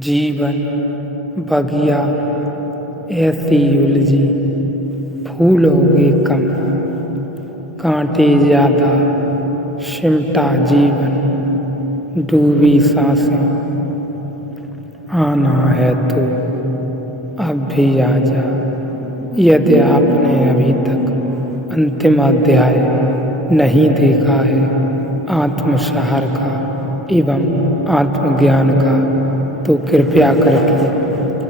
जीवन बगिया ऐसी उलझी, फूल उगे कम, कांटे ज्यादा, सिमटा जीवन, डूबी सांसें। आना है तो अब भी आजा, यदि आपने अभी तक अंतिम अध्याय नहीं देखा है आत्मसार का एवं आत्मज्ञान का, तो कृपया करके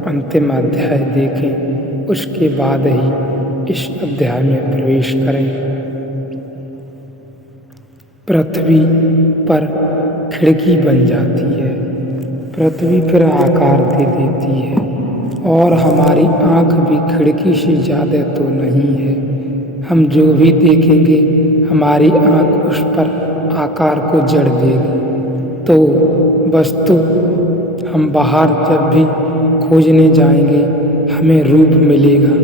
अंतिम अध्याय देखें, उसके बाद ही इस अध्याय में प्रवेश करें। पृथ्वी पर खिड़की बन जाती है, पृथ्वी पर आकार दे देती है, और हमारी आँख भी खिड़की से ज़्यादा तो नहीं है। हम जो भी देखेंगे हमारी आँख उस पर आकार को जड़ देगी। तो वस्तु हम बाहर जब भी खोजने जाएंगे हमें रूप मिलेगा,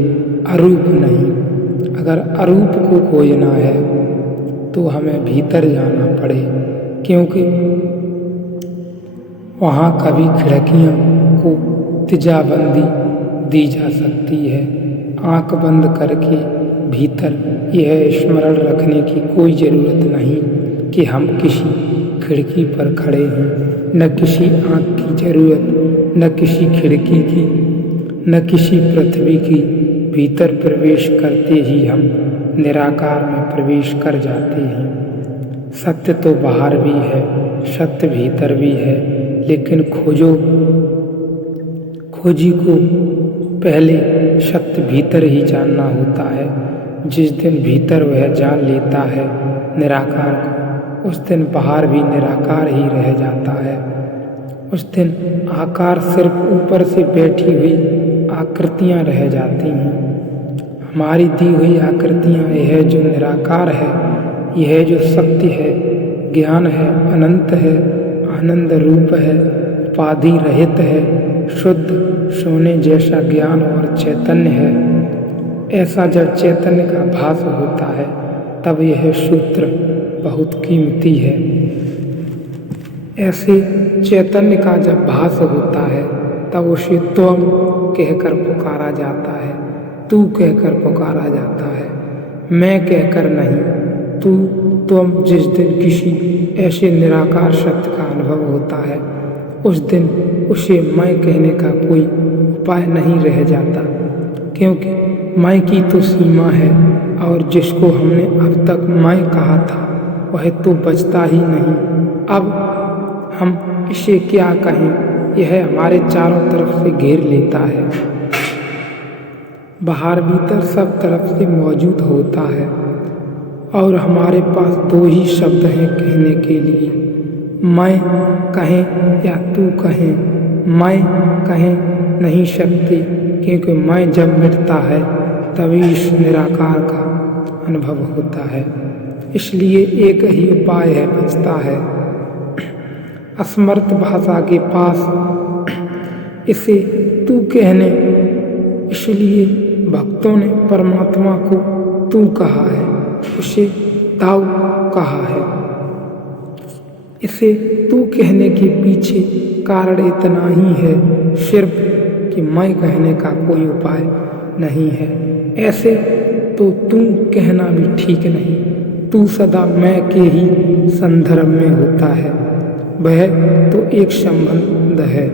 अरूप नहीं। अगर अरूप को खोजना है तो हमें भीतर जाना पड़े, क्योंकि वहाँ कभी खिड़कियों को तिजाबंदी दी जा सकती है। आँख बंद करके भीतर यह स्मरण रखने की कोई ज़रूरत नहीं कि हम किसी खिड़की पर खड़े हैं, न किसी आँख की ज़रूरत, न किसी खिड़की की, न किसी पृथ्वी की। भीतर प्रवेश करते ही हम निराकार में प्रवेश कर जाते हैं। सत्य तो बाहर भी है, सत्य भीतर भी है, लेकिन खोजी को पहले सत्य भीतर ही जानना होता है। जिस दिन भीतर वह जान लेता है निराकार को, उस दिन बाहर भी निराकार ही रह जाता है। उस दिन आकार सिर्फ ऊपर से बैठी हुई आकृतियाँ रह जाती हैं। हमारी दी हुई आकृतियाँ, यह जो निराकार है, यह जो सत्य है, ज्ञान है, अनंत है, आनंद रूप है, उपाधि रहित है, शुद्ध सोने जैसा ज्ञान और चैतन्य है। ऐसा जब चैतन्य का भास होता है तब यह सूत्र बहुत कीमती है। ऐसे चैतन्य का जब भास होता है तब उसे त्वम कहकर पुकारा जाता है, तू कहकर पुकारा जाता है, मैं कहकर नहीं। तू त्वम जिस दिन किसी ऐसे निराकार सत्य का अनुभव होता है, उस दिन उसे मैं कहने का कोई उपाय नहीं रह जाता, क्योंकि मैं की तो सीमा है, और जिसको हमने अब तक मैं कहा था वह तो बचता ही नहीं। अब हम इसे क्या कहें, यह हमारे चारों तरफ से घेर लेता है। बाहर भीतर सब तरफ से मौजूद होता है, और हमारे पास दो ही शब्द हैं कहने के लिए, मैं कहें या तू कहें। मैं कहें नहीं सकते, क्योंकि मैं जब मिटता है तभी इस निराकार का अनुभव होता है। इसलिए एक ही उपाय है, बचता है। असमर्थ भाषा के पास इसे तू कहने, इसलिए भक्तों ने परमात्मा को तू कहा है, उसे ताऊ कहा है। इसे तू कहने के पीछे कारण इतना ही है सिर्फ कि मैं कहने का कोई उपाय नहीं है। ऐसे तो तू कहना भी ठीक नहीं, तू सदा मैं के ही संदर्भ में होता है। वह तो एक संबंध है,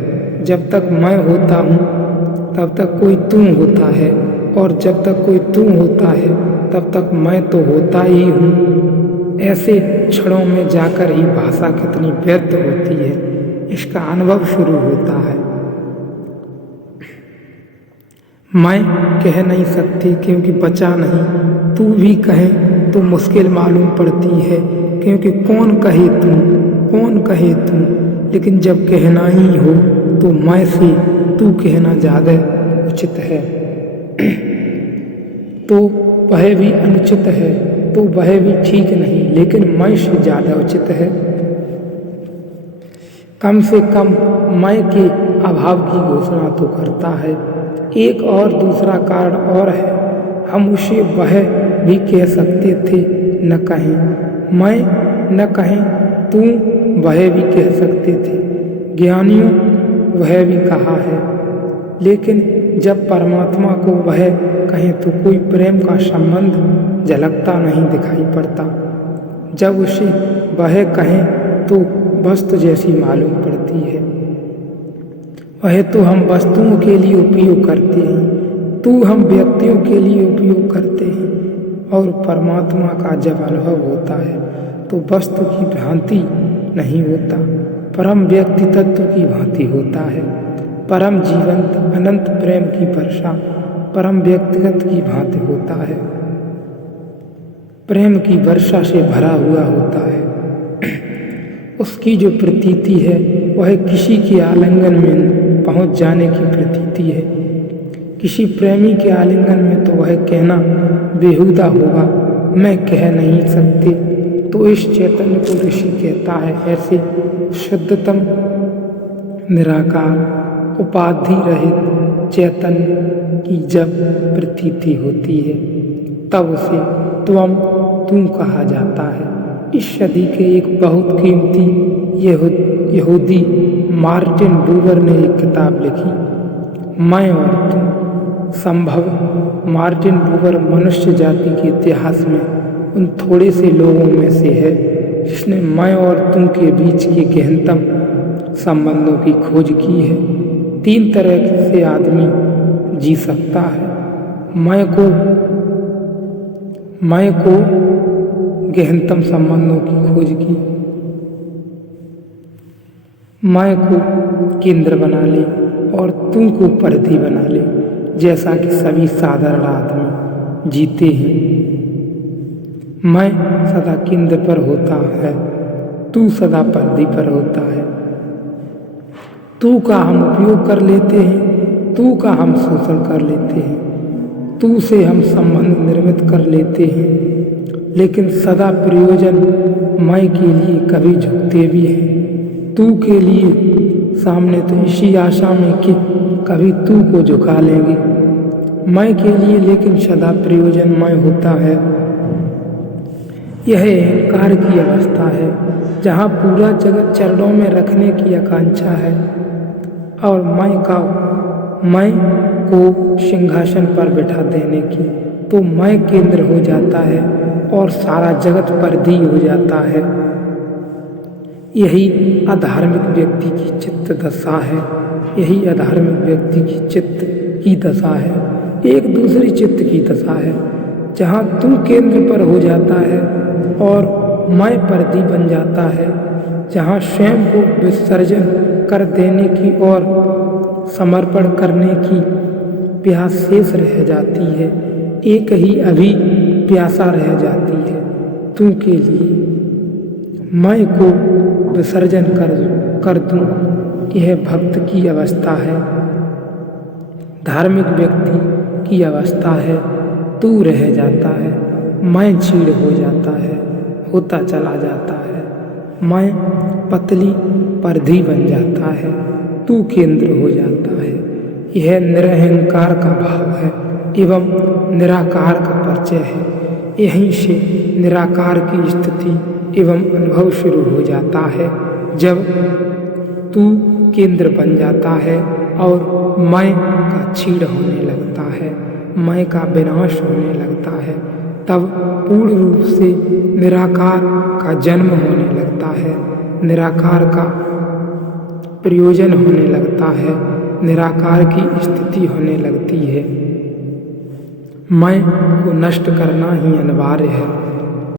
जब तक मैं होता हूँ तब तक कोई तू होता है, और जब तक कोई तू होता है तब तक मैं तो होता ही हूँ। ऐसे क्षणों में जाकर ही भाषा कितनी व्यर्थ होती है, इसका अनुभव शुरू होता है। मैं कह नहीं सकती क्योंकि बचा नहीं, तू भी कहे तो मुश्किल मालूम पड़ती है, क्योंकि कौन कहे तू। लेकिन जब कहना ही हो तो मैं से तू कहना ज़्यादा उचित है। तो वह भी अनुचित है, तो वह भी ठीक नहीं, लेकिन मैं से ज़्यादा उचित है। कम से कम मैं के अभाव की घोषणा तो करता है। एक और दूसरा कारण और है, हम उसे वह भी कह सकते थे न कहें। मैं न कहें तू वह भी कह सकते थे। ज्ञानियों वह भी कहा है, लेकिन जब परमात्मा को वह कहें तो कोई प्रेम का संबंध झलकता नहीं दिखाई पड़ता। जब उसे वह कहें तो वस्तु जैसी मालूम पड़ती है। वह तो हम वस्तुओं के लिए उपयोग करते हैं, तू हम व्यक्तियों के लिए उपयोग करते हैं। और परमात्मा का जब अनुभव होता है तो वस्तु की भ्रांति नहीं होता, परम व्यक्ति तत्व की भांति होता है। परम जीवंत अनंत प्रेम की वर्षा परम व्यक्तिगत की भांति होता है, प्रेम की वर्षा से भरा हुआ होता है। उसकी जो प्रतीति है वह किसी के आलिंगन में पहुंच जाने की प्रतीति है। किसी प्रेमी के आलिंगन में तो वह कहना बेहुदा होगा, मैं कह नहीं सकते, तो इस चैतन्य को ऋषि कहता है। ऐसे शुद्धतम निराकार उपाधि रहित चैतन्य की जब प्रतीति होती है तब उसे त्वम तू कहा जाता है। इस सदी के एक बहुत कीमती यहूदी मार्टिन बूबर ने एक किताब लिखी, मैं और तुम। संभव मार्टिन बूबर मनुष्य जाति के इतिहास में उन थोड़े से लोगों में से है जिसने मैं और तुम के बीच के गहनतम संबंधों की खोज की है। 3 तरह से आदमी जी सकता है। मैं को गहनतम संबंधों की खोज की, मैं को केंद्र बना ले और तुम को परिधि बना ले, जैसा कि सभी साधारण आदमी जीते हैं। मैं सदा केंद्र पर होता है, तू सदा परिधि पर होता है। तू का हम उपयोग कर लेते हैं, तू का हम शोषण कर लेते हैं, तू से हम संबंध निर्मित कर लेते हैं, लेकिन सदा प्रयोजन मैं के लिए कभी झुकते भी हैं। तू के लिए सामने तो इसी आशा में कि कभी तू को झुका लेंगे। मैं के लिए लेकिन सदा प्रयोजन मैं होता है। यह अहंकार की अवस्था है जहाँ पूरा जगत चरणों में रखने की आकांक्षा है और मैं को सिंहासन पर बिठा देने की, तो मैं केंद्र हो जाता है और सारा जगत परिधि हो जाता है। यही अधार्मिक व्यक्ति की चित्त दशा है, यही अधार्मिक व्यक्ति की चित्त की दशा है। एक दूसरी चित्त की दशा है जहाँ तू केंद्र पर हो जाता है और मैं परिधि बन जाता है, जहाँ स्वयं को विसर्जन कर देने की और समर्पण करने की प्यास शेष रह जाती है। एक ही अभी प्यासा रह जाती है तू के लिए। मैं को विसर्जन कर दूं, यह भक्त की अवस्था है। धार्मिक व्यक्ति की अवस्था है तू रह जाता है, मैं क्षीण हो जाता है, होता चला जाता है। मैं पतली परिधि बन जाता है, तू केंद्र हो जाता है। यह निरहंकार का भाव है एवं निराकार का परिचय है। यहीं से निराकार की स्थिति एवं अनुभव शुरू हो जाता है जब तू केंद्र बन जाता है और मैं का क्षीण होने लगता है, मैं का विनाश होने लगता है। तब पूर्ण रूप से निराकार का जन्म होने लगता है, निराकार का प्रयोजन होने लगता है, निराकार की स्थिति होने लगती है। मैं को नष्ट करना ही अनिवार्य है